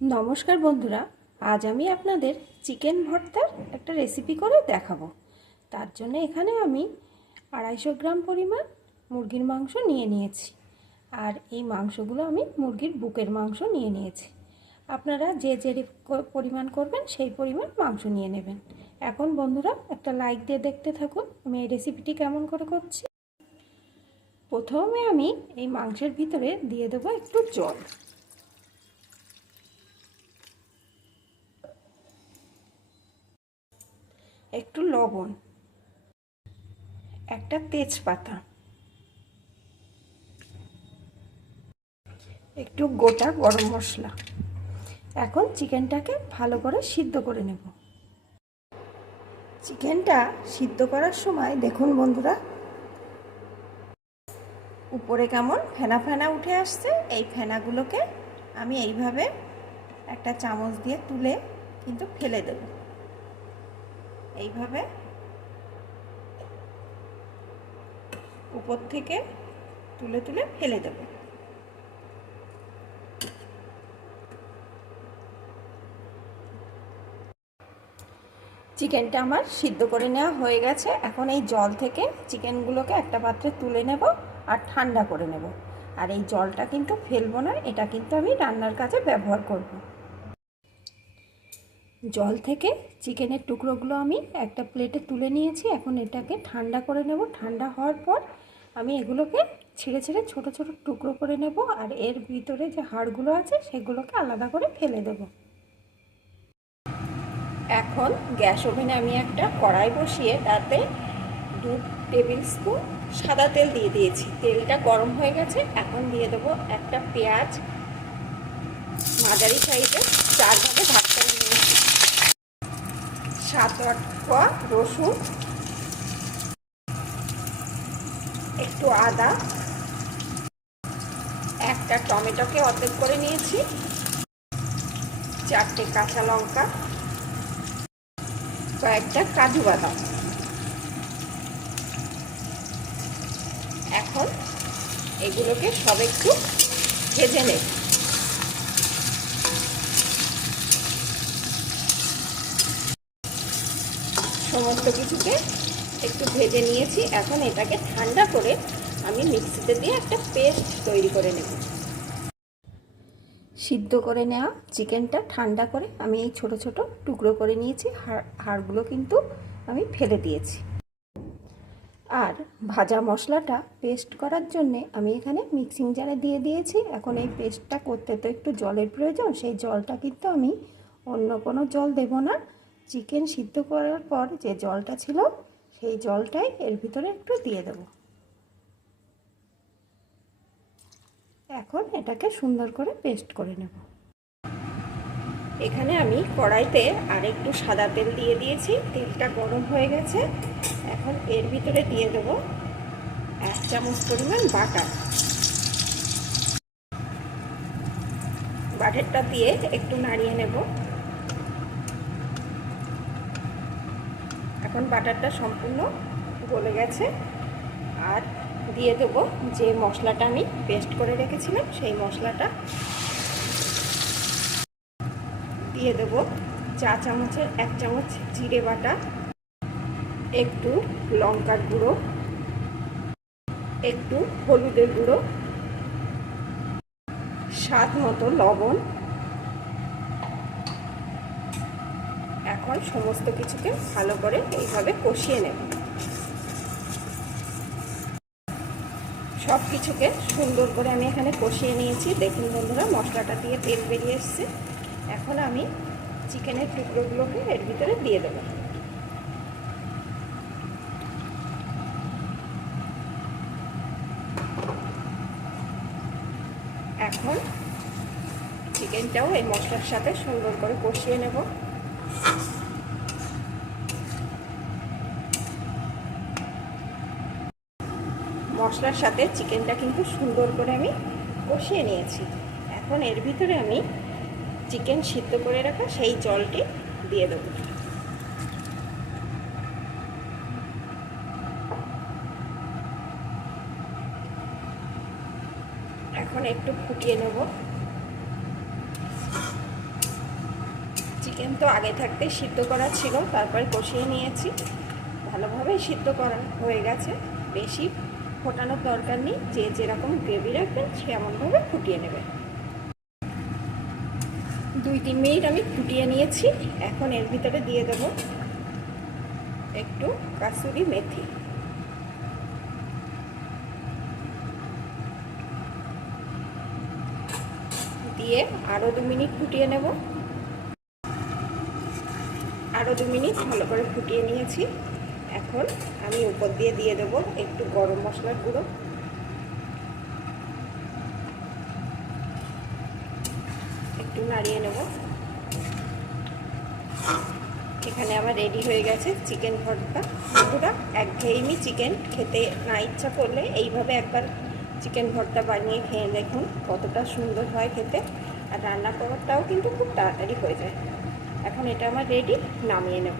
নমস্কার বন্ধুরা, আজ আমি আপনাদের চিকেন ভর্তার একটা রেসিপি করে দেখাবো। তার জন্য এখানে আমি আড়াইশো গ্রাম পরিমাণ মুরগির মাংস নিয়ে নিয়েছি আর এই মাংসগুলো আমি মুরগির বুকের মাংস নিয়ে নিয়েছি। আপনারা যে যে পরিমাণ করবেন সেই পরিমাণ মাংস নিয়ে নেবেন। এখন বন্ধুরা, একটা লাইক দিয়ে দেখতে থাকুন আমি এই রেসিপিটি কেমন করে করছি। প্রথমে আমি এই মাংসের ভিতরে দিয়ে দেবো একটু জল। একটু লবণ, একটা তেজপাতা, একটু গোটা গরম মশলা। এখন চিকেনটাকে ভালো করে সিদ্ধ করে নেব। চিকেনটা সিদ্ধ করার সময় দেখুন বন্ধুরা, উপরে কেমন ফেনা ফেনা উঠে আসছে। এই ফেনাগুলোকে আমি এইভাবে একটা চামচ দিয়ে তুলে কিন্তু ফেলে দেবো। এইভাবে উপর থেকে তুলে তুলে ফেলে দেব। চিকেনটা আমার সিদ্ধ করে নেওয়া হয়ে গেছে। এখন এই জল থেকে চিকেনগুলোকে একটা পাত্রে তুলে নেব আর ঠান্ডা করে নেব। আর এই জলটা কিন্তু ফেলব না, এটা কিন্তু আমি রান্নার কাজে ব্যবহার করব। জল থেকে চিকেনের টুকরোগুলো আমি একটা প্লেটে তুলে নিয়েছি। এখন এটাকে ঠান্ডা করে নেব। ঠান্ডা হওয়ার পর আমি এগুলোকে ছিঁড়ে ছিঁড়ে ছোট ছোট টুকরো করে নেব আর এর ভিতরে যে হাড়গুলো আছে সেগুলোকে আলাদা করে ফেলে দেব। এখন গ্যাস ওভেনে আমি একটা কড়াই বসিয়ে তাতে দু টেবিল স্পুন সাদা তেল দিয়ে দিয়েছি। তেলটা গরম হয়ে গেছে। এখন দিয়ে দেবো একটা পেঁয়াজ মাঝারি সাইজে চার ভাগে ভাগ সাত, আট কোয়া রসুন, একটু আদা, একটা টমেটোকে অর্ধেক করে নিয়েছি, চারটে কাঁচা লঙ্কা, কয়েকটা কাজু বাদাম। এখন এগুলোকে সব একটু ভেজে নেব। সমস্ত কিছুকে একটু ভেজে নিয়েছি। এখন এটাকে ঠান্ডা করে আমি মিক্সিতে দিয়ে একটা পেস্ট তৈরি করে নেব। সিদ্ধ করে নেওয়া চিকেনটা ঠান্ডা করে আমি এই ছোট ছোট টুকরো করে নিয়েছি। হাড়, হাড়গুলো কিন্তু আমি ফেলে দিয়েছি। আর ভাজা মশলাটা পেস্ট করার জন্যে আমি এখানে মিক্সিং জারে দিয়ে দিয়েছি। এখন এই পেস্টটা করতে তো একটু জলের প্রয়োজন, সেই জলটা কিন্তু আমি অন্য কোনো জল দেব না। চিকেন সিদ্ধ করার পর যে জলটা ছিল, সেই জলটাই এর ভিতরে একটু দিয়ে দেব। এখন এটাকে সুন্দর করে পেস্ট করে নেব। এখানে আমি কড়াইতে আর একটু সাদা তেল দিয়ে দিয়েছি, তেলটা গরম হয়ে গেছে। এখন এর ভিতরে দিয়ে দেব এক চামচ পরিমাণ বাটার। বাটারটা দিয়ে একটু নাড়িয়ে নেব। এখন বাটারটা সম্পূর্ণ গলে গেছে। আর দিয়ে দেব যে মশলাটা আমি পেস্ট করে রেখেছিলাম, সেই মশলাটা। দিয়ে দেব চা চামচের এক চামচ জিরে বাটা, একটু লঙ্কার গুঁড়ো, একটু হলুদের গুঁড়ো, স্বাদ মতো লবণ এখন সমস্ত কিছুকে ভালো করে এইভাবে কষিয়ে নেব। সব কিছুকে সুন্দর করে আমি এখানে কষিয়ে নিয়েছি। দেখুন বন্ধুরা, মশলাটা দিয়ে তেল বেরিয়ে এসছে। এখন আমি চিকেনের টুকরোগুলোকে এর ভিতরে দিয়ে দেবো। এখন চিকেনটাও এই মশলার সাথে সুন্দর করে কষিয়ে নেব। মশলার সাথে চিকেনটা কিন্তু সুন্দর করে আমি কষিয়ে নিয়েছি। এখন এর ভিতরে আমি চিকেন সিদ্ধ করে রাখা সেই জলটি দিয়ে দেব। এখন একটু ফুটিয়ে নেব। চিকেন তো আগে থাকতে সিদ্ধ করা ছিল, তারপরে কষিয়ে নিয়েছি। ভালোভাবে সিদ্ধ করা হয়ে গেছে। বেশি ফোটানোর দরকার নেই, যে যেরকম গ্রেভি রাখবেন সেমনভাবে ফুটিয়ে নেবেন। দুই তিন মিনিট আমি ফুটিয়ে নিয়েছি, এখন এর ভিতরে দিয়ে দেব একটু কাসুরি মেথি। দিয়ে আরও দু মিনিট ফুটিয়ে নেব। আরও দু মিনিট ভালো করে ফুটিয়ে নিয়েছি। এখন আমি উপর দিয়ে দিয়ে দেব একটু গরম মশলার গুঁড়ো। একটু নাড়িয়ে নেব। এখানে আমার রেডি হয়ে গেছে চিকেন ভর্তা। বন্ধুরা একঘেয়েমি চিকেন খেতে না ইচ্ছা করলে এইভাবে একবার চিকেন ভর্তা বানিয়ে খেয়ে দেখুন কতটা সুন্দর হয় খেতে। আর রান্না করাটাও কিন্তু খুব তাড়াতাড়ি হয়ে যায়। এখন এটা আমার রেডি নামিয়ে নেব।